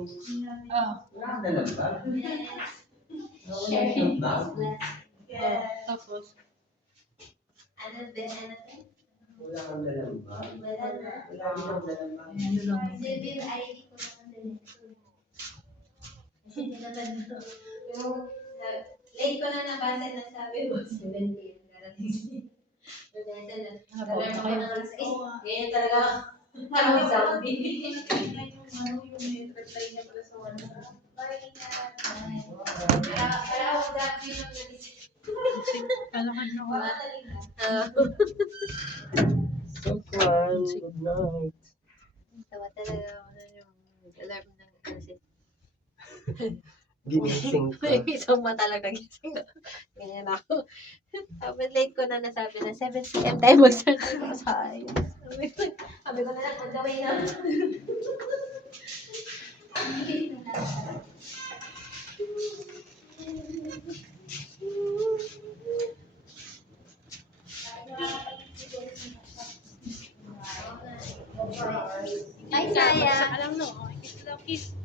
Wala na lang ba? Sharing is Bag? blessed. Tapos, Ano ba? Ano ba? Wala kang dalang bag? Wala na. Wala din ang dalang bag. ano lang. Civil ID ko naman din. Kasi tinatad ko. Yung late ko na nabasa na sabi mo, 7 p.m. Karating siya. Alarm ako ng alas 8. Ganyan talaga. Parang zombie. Yung may reply niya pala sa WhatsApp. Kaya ako dati yung nagising. Alakad na ako. So fun. Good night. Tawa talaga ako na yung alarm ng kasi. Ginising ka. Isang mata lang nagising ako. Ganyan ako. Tapos late ko na nasabi na 7 p.m. tayo mag-start ng science. Sabi ko na lang, on the way na. Hi, Saya. Alam mo, kiss.